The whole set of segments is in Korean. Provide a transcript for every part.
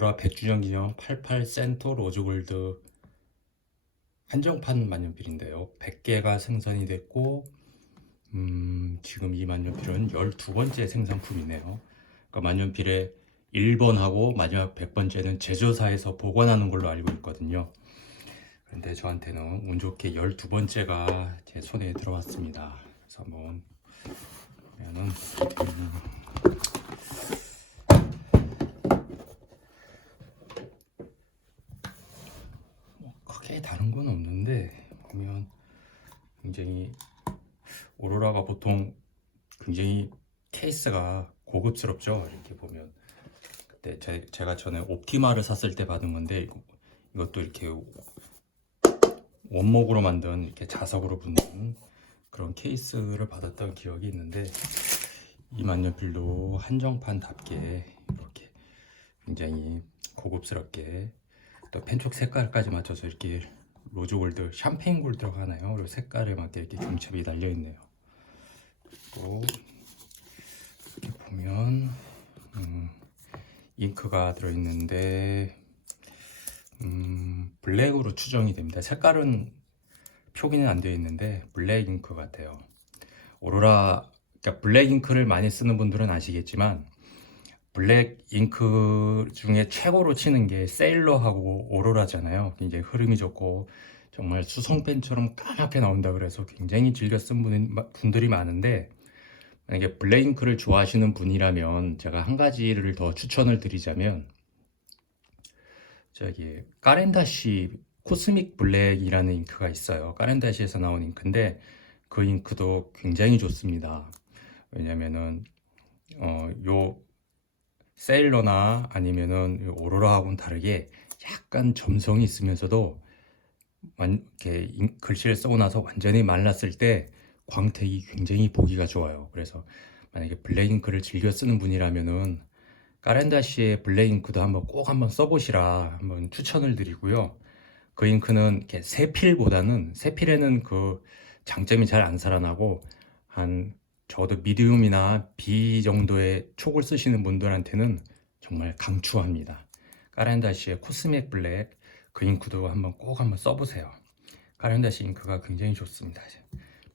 오로라 100주년 기념 88 센토 로즈골드 한정판 만년필인데요. 100개가 생산이 됐고 지금 이 만년필은 12번째 생산품이네요. 그러니까 만년필의 1번하고 마지막 100번째는 제조사에서 보관하는 걸로 알고 있거든요. 그런데 저한테는 운 좋게 12번째가 제 손에 들어왔습니다. 그래서 한번 보면은 크게 다른 건 없는데 보면 굉장히 오로라가 보통 굉장히 케이스가 고급스럽죠. 이렇게 보면 그때 제가 전에 옵티마를 샀을 때 받은 건데 이것도 이렇게 원목으로 만든 이렇게 자석으로 붙는 그런 케이스를 받았던 기억이 있는데 이 만년필도 한정판답게 이렇게 굉장히 고급스럽게 또 펜촉 색깔까지 맞춰서 이렇게 로즈골드, 샴페인 골드라고 하나요? 그리고 색깔에 맞게 이렇게 경첩이 달려 있네요. 또 이렇게 보면 잉크가 들어있는데 블랙으로 추정이 됩니다. 색깔은 표기는 안 되어 있는데 블랙 잉크 같아요. 오로라, 그러니까 블랙 잉크를 많이 쓰는 분들은 아시겠지만 블랙 잉크 중에 최고로 치는 게 세일러하고 오로라잖아요. 굉장히 흐름이 좋고 정말 수성펜처럼 까맣게 나온다 그래서 굉장히 즐겨 쓴 분들이 많은데, 만약에 블랙 잉크를 좋아하시는 분이라면 제가 한 가지를 더 추천을 드리자면 저기 까렌다시 코스믹 블랙이라는 잉크가 있어요. 까렌다시에서 나온 잉크인데 그 잉크도 굉장히 좋습니다. 왜냐면은 요 세일러나 아니면은 오로라하고는 다르게 약간 점성이 있으면서도 이렇게 글씨를 쓰고 나서 완전히 말랐을 때 광택이 굉장히 보기가 좋아요. 그래서 만약에 블랙잉크를 즐겨 쓰는 분이라면은 까렌다시의 블랙잉크도 꼭 한번 써보시라 한번 추천을 드리고요. 그 잉크는 이렇게 세필에는 그 장점이 잘 안 살아나고 한 적어도 미디움이나 B 정도의 촉을 쓰시는 분들한테는 정말 강추합니다. 까렌다시의 코스믹 블랙 그 잉크도 꼭 한번 써보세요. 까렌다시 잉크가 굉장히 좋습니다.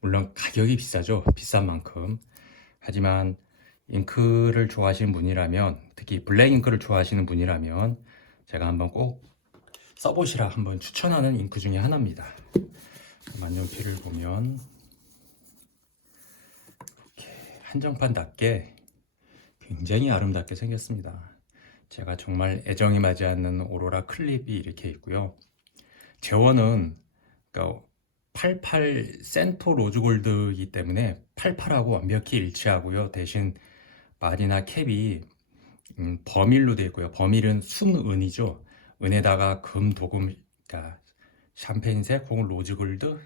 물론 가격이 비싸죠. 비싼 만큼. 하지만 잉크를 좋아하시는 분이라면, 특히 블랙 잉크를 좋아하시는 분이라면 제가 꼭 써보시라 한번 추천하는 잉크 중에 하나입니다. 만년필을 보면 이렇게 한정판답게 굉장히 아름답게 생겼습니다. 제가 정말 애정이 맞지 않는 오로라 클립이 이렇게 있고요. 재원은 그러니까 88 센토 로즈골드이기 때문에 88하고 완벽히 일치하고요. 대신 바디나 캡이 버밀로 되어 있고요. 버밀은 순은이죠. 은에다가 금 도금, 그러니까 샴페인색 혹은 로즈골드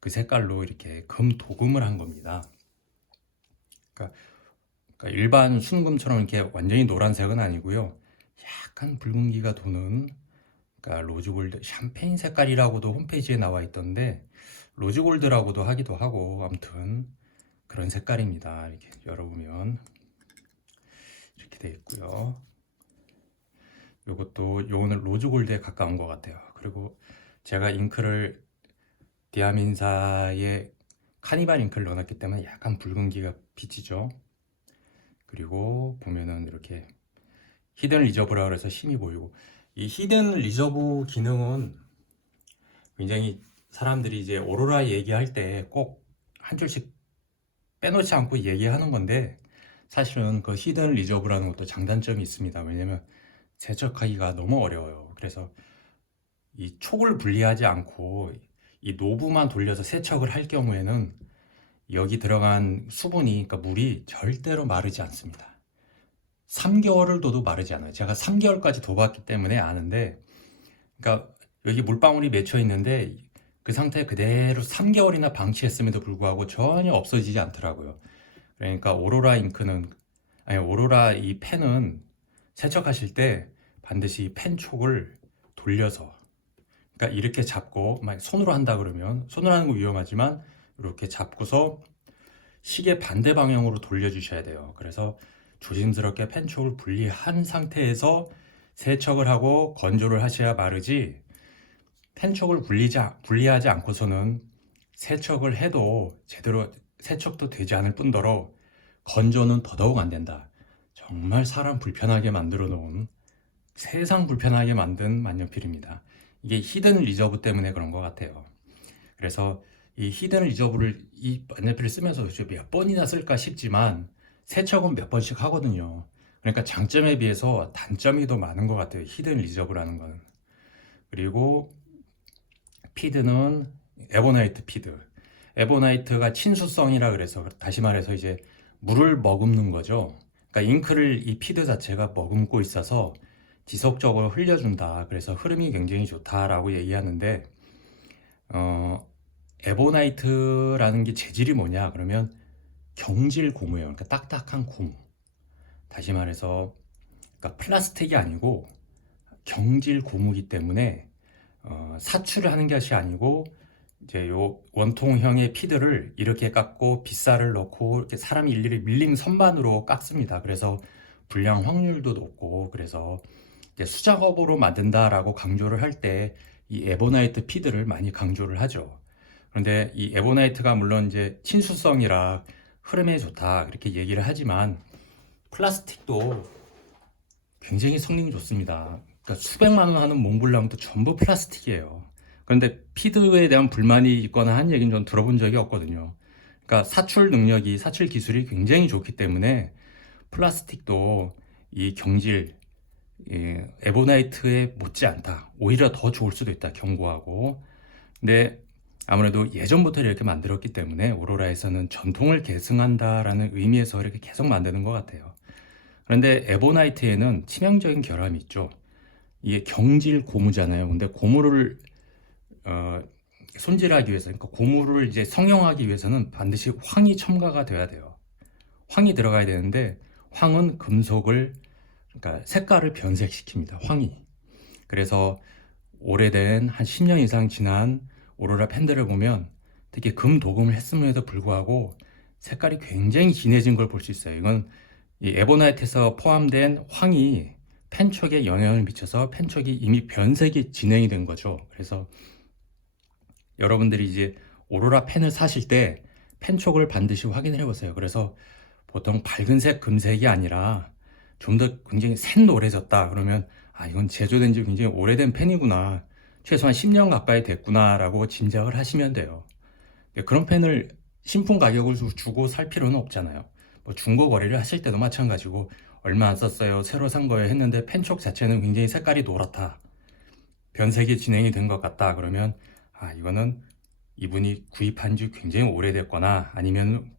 그 색깔로 이렇게 금 도금을 한 겁니다. 그러니까 일반 순금처럼 이렇게 완전히 노란색은 아니고요. 약간 붉은기가 도는, 그러니까 로즈골드, 샴페인 색깔이라고도 홈페이지에 나와 있던데 로즈골드라고도 하기도 하고, 아무튼 그런 색깔입니다. 이렇게 열어보면 이렇게 되어 있고요. 요거는 로즈골드에 가까운 것 같아요. 그리고 제가 잉크를 디아민사의 카니발 잉크를 넣어놨기 때문에 약간 붉은기가 비치죠. 그리고 보면은 이렇게 히든 리저브라 그래서 힘이 보이고, 이 히든 리저브 기능은 굉장히 사람들이 이제 오로라 얘기할 때 꼭 한 줄씩 빼놓지 않고 얘기하는 건데, 사실은 그 히든 리저브라는 것도 장단점이 있습니다. 왜냐면 세척하기가 너무 어려워요. 그래서 이 촉을 분리하지 않고 이 노브만 돌려서 세척을 할 경우에는 여기 들어간 수분이, 그러니까 물이 절대로 마르지 않습니다. 3개월을 둬도 마르지 않아요. 제가 3개월까지 둬봤기 때문에 아는데, 그러니까 여기 물방울이 맺혀 있는데 그 상태 그대로 3개월이나 방치했음에도 불구하고 전혀 없어지지 않더라고요. 그러니까 오로라 이 펜은 세척하실 때 반드시 펜 촉을 돌려서, 그러니까 이렇게 잡고, 막 손으로 한다 그러면 손으로 하는 거 위험하지만 이렇게 잡고서 시계 반대 방향으로 돌려주셔야 돼요. 그래서 조심스럽게 펜촉을 분리한 상태에서 세척을 하고 건조를 하셔야 마르지, 펜촉을 분리하지 않고서는 세척을 해도 제대로 세척도 되지 않을 뿐더러 건조는 더더욱 안 된다. 정말 사람 불편하게 만들어 놓은, 세상 불편하게 만든 만년필입니다. 이게 히든 리저브 때문에 그런 것 같아요. 그래서 이 히든 리저브를, 이 만년필을 쓰면서 도대체 몇 번이나 쓸까 싶지만 세척은 몇 번씩 하거든요. 그러니까 장점에 비해서 단점이 더 많은 것 같아요, 히든 리저브라는 건. 그리고 피드는 에보나이트 피드. 에보나이트가 친수성이라 그래서, 다시 말해서 이제 물을 머금는 거죠. 그러니까 잉크를 이 피드 자체가 머금고 있어서 지속적으로 흘려준다. 그래서 흐름이 굉장히 좋다라고 얘기하는데, 에보나이트라는 게 재질이 뭐냐 그러면 경질 고무예요. 그러니까 딱딱한 고무. 다시 말해서 그러니까 플라스틱이 아니고 경질 고무기 때문에 사출을 하는 것이 아니고, 이제 요 원통형의 피드를 이렇게 깎고 빗살을 넣고 이렇게 사람이 일일이 밀링 선반으로 깎습니다. 그래서 불량 확률도 높고, 그래서 이제 수작업으로 만든다라고 강조를 할 때 이 에보나이트 피드를 많이 강조를 하죠. 그런데 이 에보나이트가 물론 이제 친수성이라 흐름에 좋다 이렇게 얘기를 하지만 플라스틱도 굉장히 성능이 좋습니다. 그러니까 수백만 원 하는 몽블랑도 전부 플라스틱이에요. 그런데 피드에 대한 불만이 있거나 한 얘기는 전 들어본 적이 없거든요. 그러니까 사출 능력이, 사출 기술이 굉장히 좋기 때문에 플라스틱도 이 경질, 에보나이트에 못지않다, 오히려 더 좋을 수도 있다, 경고하고. 근데 아무래도 예전부터 이렇게 만들었기 때문에 오로라에서는 전통을 계승한다라는 의미에서 이렇게 계속 만드는 것 같아요. 그런데 에보나이트에는 치명적인 결함이 있죠. 이게 경질 고무잖아요. 근데 고무를 손질하기 위해서, 그러니까 고무를 이제 성형하기 위해서는 반드시 황이 첨가가 돼야 돼요. 황이 들어가야 되는데 황은 금속을, 그러니까 색깔을 변색시킵니다. 황이. 그래서 오래된 한 10년 이상 지난 오로라 펜들을 보면 특히 금도금을 했음에도 불구하고 색깔이 굉장히 진해진 걸 볼 수 있어요. 이건 이 에보나이트에서 포함된 황이 펜촉에 영향을 미쳐서 펜촉이 이미 변색이 진행이 된 거죠. 그래서 여러분들이 이제 오로라 펜을 사실 때 펜촉을 반드시 확인을 해보세요. 그래서 보통 밝은색 금색이 아니라 좀 더 굉장히 샛노래졌다 그러면, 아, 이건 제조된 지 굉장히 오래된 펜이구나, 최소한 10년 가까이 됐구나 라고 짐작을 하시면 돼요. 그런 펜을 신품 가격을 주고 살 필요는 없잖아요. 뭐 중고 거래를 하실 때도 마찬가지고, 얼마 안 썼어요, 새로 산 거예요 했는데 펜촉 자체는 굉장히 색깔이 노랗다, 변색이 진행이 된 것 같다 그러면, 아, 이거는 이분이 구입한 지 굉장히 오래됐거나 아니면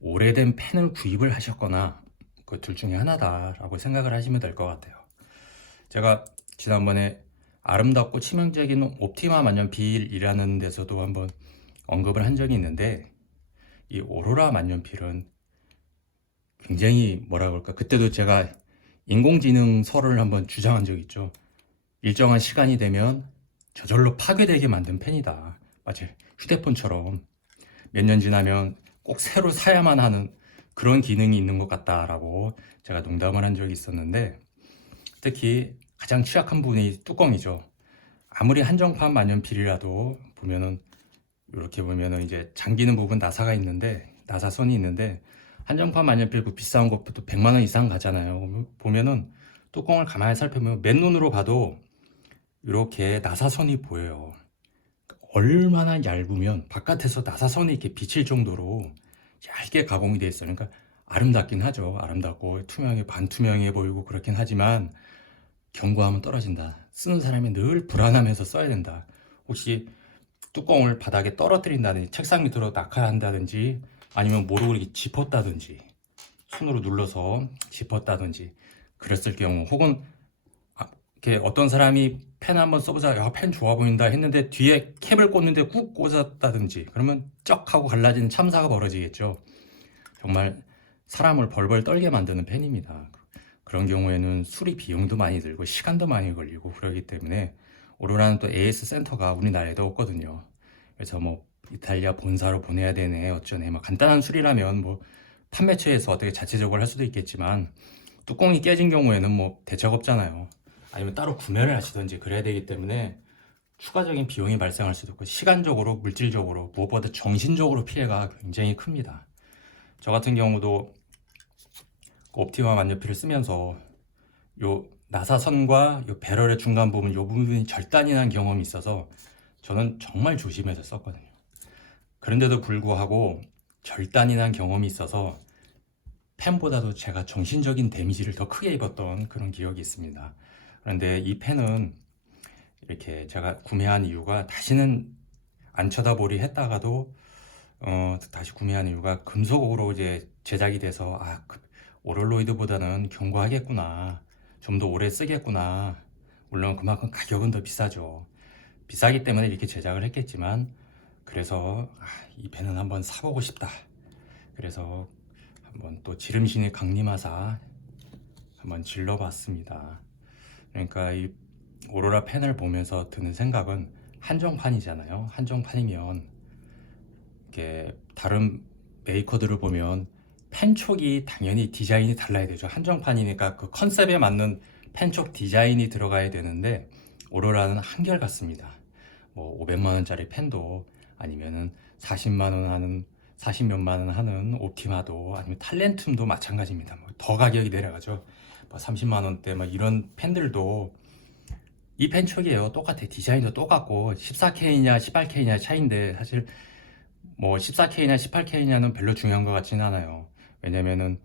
오래된 펜을 구입을 하셨거나, 그 둘 중에 하나다라고 생각을 하시면 될 것 같아요. 제가 지난번에 아름답고 치명적인 옵티마 만년필이라는 데서도 한번 언급을 한 적이 있는데, 이 오로라 만년필은 굉장히 뭐라 그럴까, 그때도 제가 인공지능설을 한번 주장한 적이 있죠. 일정한 시간이 되면 저절로 파괴되게 만든 펜이다. 마치 휴대폰처럼 몇 년 지나면 꼭 새로 사야만 하는 그런 기능이 있는 것 같다라고 제가 농담을 한 적이 있었는데, 특히 가장 취약한 부분이 뚜껑이죠. 아무리 한정판 만년필이라도 보면은, 이렇게 보면은 이제 잠기는 부분 나사가 있는데, 나사선이 있는데, 한정판 만년필 그 비싼 것부터 100만 원 이상 가잖아요. 보면은 뚜껑을 가만히 살펴보면 맨눈으로 봐도 이렇게 나사선이 보여요. 얼마나 얇으면 바깥에서 나사선이 이렇게 비칠 정도로 얇게 가공이 되어 있어요. 그러니까 아름답긴 하죠. 아름답고 투명해, 반투명해 보이고 그렇긴 하지만 경고하면 떨어진다. 쓰는 사람이 늘 불안하면서 써야 된다. 혹시 뚜껑을 바닥에 떨어뜨린다든지 책상 밑으로 낙하한다든지 아니면 모르고 이렇게 짚었다든지 손으로 눌러서 짚었다든지 그랬을 경우, 혹은 이렇게 어떤 사람이 펜 한번 써보자, 야, 펜 좋아 보인다 했는데 뒤에 캡을 꽂는데 꾹 꽂았다든지 그러면 쩍 하고 갈라지는 참사가 벌어지겠죠. 정말 사람을 벌벌 떨게 만드는 펜입니다. 그런 경우에는 수리 비용도 많이 들고 시간도 많이 걸리고 그러기 때문에 오로라는 또 AS 센터가 우리나라에도 없거든요. 그래서 뭐 이탈리아 본사로 보내야 되네 어쩌네, 뭐 간단한 수리라면 뭐 판매처에서 어떻게 자체적으로 할 수도 있겠지만 뚜껑이 깨진 경우에는 뭐 대책 없잖아요. 아니면 따로 구매를 하시든지 그래야 되기 때문에 추가적인 비용이 발생할 수도 있고 시간적으로 물질적으로 무엇보다 정신적으로 피해가 굉장히 큽니다. 저 같은 경우도 옵티마 만년필을 쓰면서 요 나사선과 요 배럴의 중간 부분 요 부분이 절단이 난 경험이 있어서 저는 정말 조심해서 썼거든요. 그런데도 불구하고 절단이 난 경험이 있어서 펜보다도 제가 정신적인 데미지를 더 크게 입었던 그런 기억이 있습니다. 그런데 이 펜은 이렇게 제가 구매한 이유가 다시는 안 쳐다보리 했다가도 다시 구매한 이유가 금속으로 이제 제작이 돼서 오럴로이드보다는 견고하겠구나, 좀 더 오래 쓰겠구나. 물론 그만큼 가격은 더 비싸죠. 비싸기 때문에 이렇게 제작을 했겠지만 그래서 이 펜은 한번 사보고 싶다. 그래서 한번 또 지름신이 강림하사 한번 질러봤습니다. 그러니까 이 오로라 펜을 보면서 드는 생각은 한정판이잖아요. 한정판이면 이렇게 다른 메이커들을 보면 펜촉이 당연히 디자인이 달라야 되죠. 한정판이니까 그 컨셉에 맞는 펜촉 디자인이 들어가야 되는데 오로라는 한결같습니다. 뭐 500만 원짜리 펜도 아니면은 40만 원 하는 40몇만 원 하는 옵티마도 아니면 탈렌툼도 마찬가지입니다. 더 가격이 내려가죠. 30만 원대 이런 펜들도 이 펜촉이에요. 똑같아. 디자인도 똑같고 14K냐 18K냐 차이인데 사실 뭐 14K냐 18K냐는 별로 중요한 것 같지는 않아요. 왜냐면은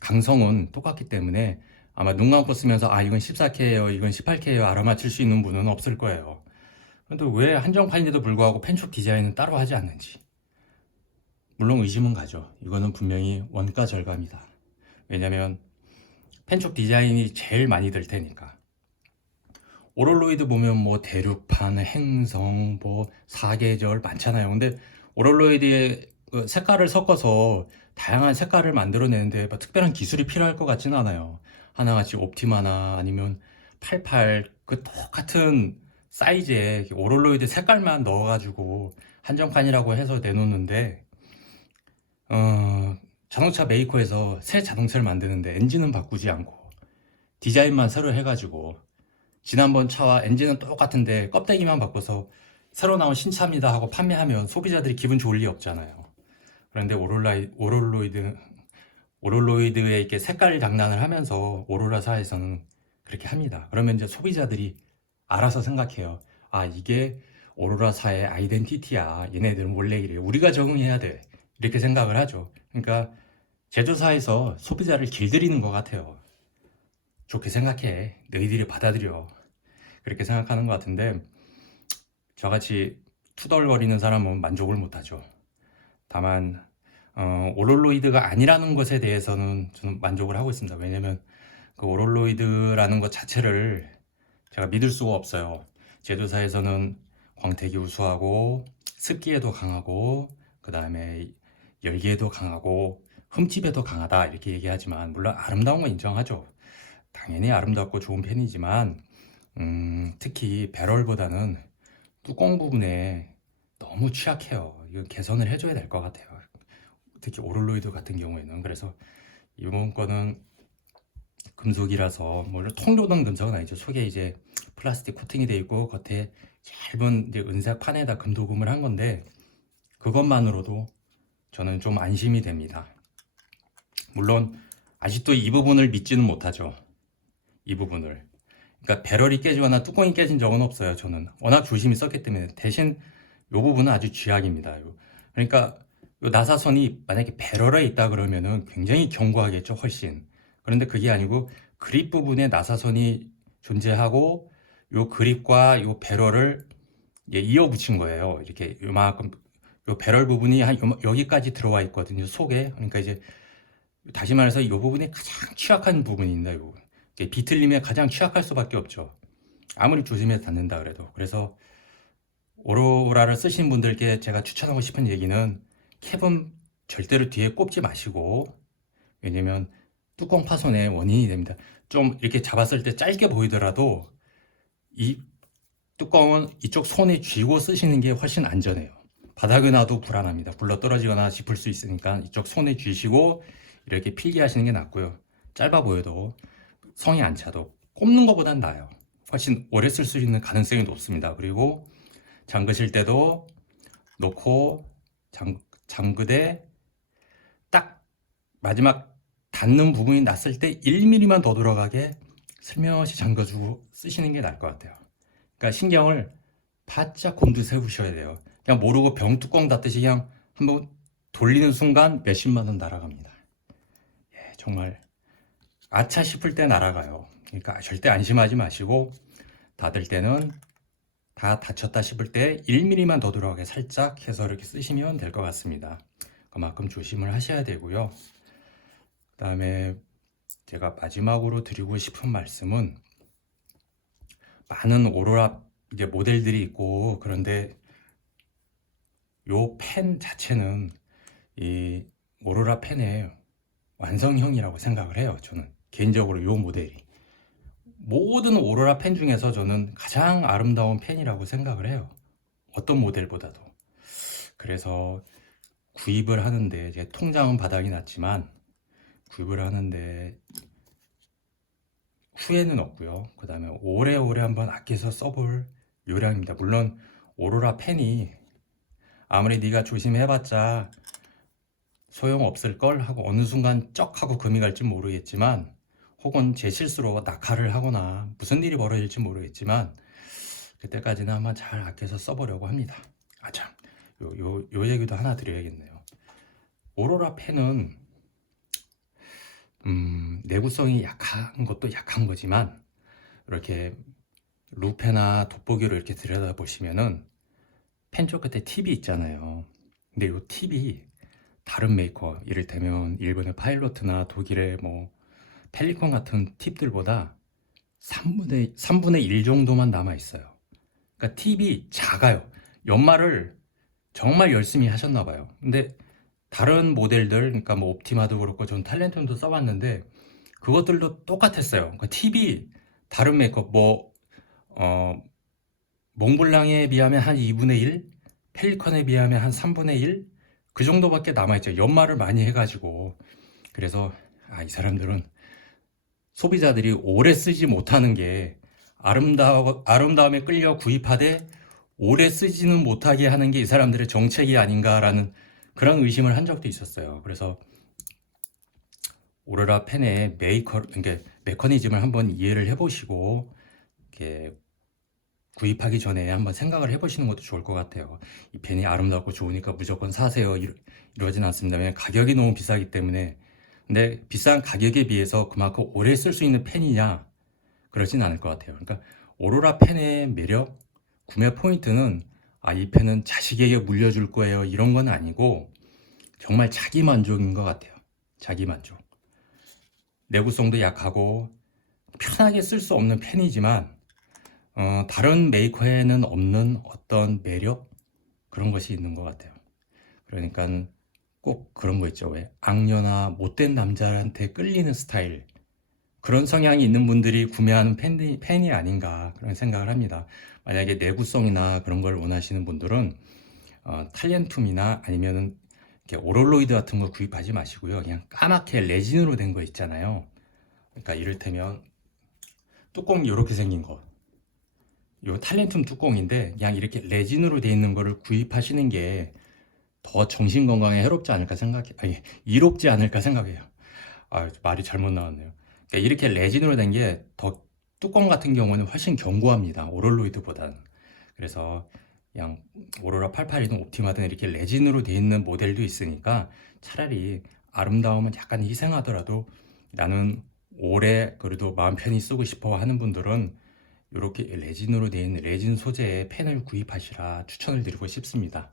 강성은 똑같기 때문에 아마 눈 감고 쓰면서 이건 14K예요, 이건 18K예요 알아맞힐 수 있는 분은 없을 거예요. 그런데 왜 한정판인데도 불구하고 펜촉 디자인은 따로 하지 않는지 물론 의심은 가죠. 이거는 분명히 원가 절감이다. 왜냐면 펜촉 디자인이 제일 많이 들 테니까. 오럴로이드 보면 뭐 대륙판, 행성, 뭐 사계절 많잖아요. 근데 오럴로이드의 색깔을 섞어서 다양한 색깔을 만들어내는데 특별한 기술이 필요할 것 같지는 않아요. 하나같이 옵티마나 아니면 88 그 똑같은 사이즈의 오럴로이드 색깔만 넣어가지고 한정판이라고 해서 내놓는데 자동차 메이커에서 새 자동차를 만드는데 엔진은 바꾸지 않고 디자인만 새로 해가지고 지난번 차와 엔진은 똑같은데 껍데기만 바꿔서 새로 나온 신차입니다 하고 판매하면 소비자들이 기분 좋을 리 없잖아요. 그런데 오롤로이드에 이렇게 색깔 장난을 하면서 오로라사에서는 그렇게 합니다. 그러면 이제 소비자들이 알아서 생각해요. 이게 오로라사의 아이덴티티야. 얘네들은 원래 이래. 우리가 적응해야 돼. 이렇게 생각을 하죠. 그러니까 제조사에서 소비자를 길들이는 것 같아요. 좋게 생각해. 너희들이 받아들여. 그렇게 생각하는 것 같은데 저같이 투덜거리는 사람은 만족을 못하죠. 다만 오롤로이드가 아니라는 것에 대해서는 저는 만족을 하고 있습니다. 왜냐면 그 오롤로이드라는 것 자체를 제가 믿을 수가 없어요. 제조사에서는 광택이 우수하고 습기에도 강하고 그 다음에 열기에도 강하고 흠집에도 강하다 이렇게 얘기하지만 물론 아름다운 건 인정하죠. 당연히 아름답고 좋은 펜이지만 특히 배럴보다는 뚜껑 부분에 너무 취약해요. 이거 개선을 해줘야 될 것 같아요. 특히 오롤로이드 같은 경우에는. 그래서 이번 거는 금속이라서 물론 통로동 금속은 아니죠. 속에 이제 플라스틱 코팅이 되어 있고 겉에 얇은 이제 은색 판에다 금도금을 한 건데 그것만으로도 저는 좀 안심이 됩니다. 물론 아직도 이 부분을 믿지는 못하죠. 이 부분을. 그러니까 배럴이 깨지거나 뚜껑이 깨진 적은 없어요. 저는 워낙 조심히 썼기 때문에. 대신 이 부분은 아주 쥐약입니다. 그러니까 요 나사선이 만약에 배럴에 있다 그러면은 굉장히 견고하겠죠, 훨씬. 그런데 그게 아니고 그립 부분에 나사선이 존재하고 요 그립과 요 배럴을 이어 붙인 거예요. 이렇게 요만큼 요 배럴 부분이 한 여기까지 들어와 있거든요, 속에. 그러니까 이제 다시 말해서 이 부분이 가장 취약한 부분입니다. 요 비틀림에 가장 취약할 수밖에 없죠. 아무리 조심해서 닫는다 그래도. 그래서 오로라를 쓰신 분들께 제가 추천하고 싶은 얘기는 캡은 절대로 뒤에 꼽지 마시고, 왜냐면 뚜껑 파손의 원인이 됩니다. 좀 이렇게 잡았을 때 짧게 보이더라도 이 뚜껑은 이쪽 손에 쥐고 쓰시는 게 훨씬 안전해요. 바닥에 놔도 불안합니다. 굴러 떨어지거나 짚을 수 있으니까 이쪽 손에 쥐시고 이렇게 필기하시는 게 낫고요. 짧아 보여도 성이 안 차도 꼽는 것보단 나아요. 훨씬 오래 쓸 수 있는 가능성이 높습니다. 그리고 잠그실 때도 놓고 잠그되 딱 마지막 닿는 부분이 났을 때 1mm만 더 들어가게 슬며시 잠궈주고 쓰시는 게 나을 것 같아요. 그러니까 신경을 바짝 곤두세우셔야 돼요. 그냥 모르고 병 뚜껑 닫듯이 그냥 한번 돌리는 순간 몇십만 원 날아갑니다. 예, 정말 아차 싶을 때 날아가요. 그러니까 절대 안심하지 마시고 닫을 때는 다 닫혔다 싶을 때 1mm만 더 들어가게 살짝 해서 이렇게 쓰시면 될 것 같습니다. 그만큼 조심을 하셔야 되고요. 그 다음에 제가 마지막으로 드리고 싶은 말씀은 많은 오로라 이제 모델들이 있고 그런데 요 펜 자체는 이 오로라 펜의 완성형이라고 생각을 해요. 저는 개인적으로 요 모델이 모든 오로라 펜 중에서 저는 가장 아름다운 펜이라고 생각을 해요. 어떤 모델보다도. 그래서 구입을 하는데 제 통장은 바닥이 났지만 구입을 하는데 후회는 없고요. 그 다음에 오래오래 한번 아껴서 써볼 요량입니다. 물론 오로라 펜이 아무리 네가 조심해봤자 소용없을걸 하고 어느 순간 쩍 하고 금이 갈지 모르겠지만 혹은 제 실수로 낙하를 하거나 무슨 일이 벌어질지 모르겠지만 그때까지는 한번 잘 아껴서 써보려고 합니다. 아참, 요 얘기도 하나 드려야겠네요. 오로라 펜은 내구성이 약한 것도 약한 거지만 이렇게 루페나 돋보기로 이렇게 들여다보시면은 펜쪽 끝에 팁이 있잖아요. 근데 이 팁이 다른 메이커, 이를테면 일본의 파일로트나 독일의 뭐 펠리콘 같은 팁들보다 3분의 1 정도만 남아 있어요. 그러니까 팁이 작아요. 연말을 정말 열심히 하셨나 봐요. 근데 다른 모델들, 그러니까 뭐 옵티마도 그렇고 전 탤런텀도 써봤는데 그것들도 똑같았어요. 그러니까 팁이 다른 메이커 몽블랑에 비하면 한 2분의 1, 펠리컨에 비하면 한 3분의 1, 그 정도밖에 남아있죠. 연말을 많이 해가지고. 그래서 이 사람들은 소비자들이 오래 쓰지 못하는 게 아름다움에 끌려 구입하되 오래 쓰지는 못하게 하는 게 이 사람들의 정책이 아닌가라는 그런 의심을 한 적도 있었어요. 그래서 오로라 펜의 그러니까 메커니즘을 한번 이해를 해보시고 이렇게 구입하기 전에 한번 생각을 해보시는 것도 좋을 것 같아요. 이 펜이 아름답고 좋으니까 무조건 사세요. 이러진 않습니다. 왜냐면 가격이 너무 비싸기 때문에. 근데 비싼 가격에 비해서 그만큼 오래 쓸 수 있는 펜이냐? 그러진 않을 것 같아요. 그러니까 오로라 펜의 매력, 구매 포인트는 이 펜은 자식에게 물려줄 거예요. 이런 건 아니고 정말 자기 만족인 것 같아요. 자기 만족. 내구성도 약하고 편하게 쓸 수 없는 펜이지만 다른 메이커에는 없는 어떤 매력 그런 것이 있는 것 같아요. 그러니까 꼭 그런 거 있죠. 왜 악녀나 못된 남자한테 끌리는 스타일 그런 성향이 있는 분들이 구매하는 펜이 아닌가 그런 생각을 합니다. 만약에 내구성이나 그런 걸 원하시는 분들은 탤런툼이나 아니면은 이렇게 오롤로이드 같은 거 구입하지 마시고요. 그냥 까맣게 레진으로 된 거 있잖아요. 그러니까 이를테면 뚜껑이 이렇게 생긴 거. 요 탤런툼 뚜껑인데 그냥 이렇게 레진으로 되어 있는 거를 구입하시는 게 더 정신 건강에 이롭지 않을까 생각해요. 말이 잘못 나왔네요. 그러니까 이렇게 레진으로 된 게 더 뚜껑 같은 경우는 훨씬 견고합니다. 오롤로이드보다는. 그래서 그냥 오로라 881든 옵티마든 이렇게 레진으로 되어 있는 모델도 있으니까 차라리 아름다움은 약간 희생하더라도 나는 오래 그래도 마음 편히 쓰고 싶어 하는 분들은 이렇게 레진으로 되어 있는 레진 소재의 펜을 구입하시라 추천을 드리고 싶습니다.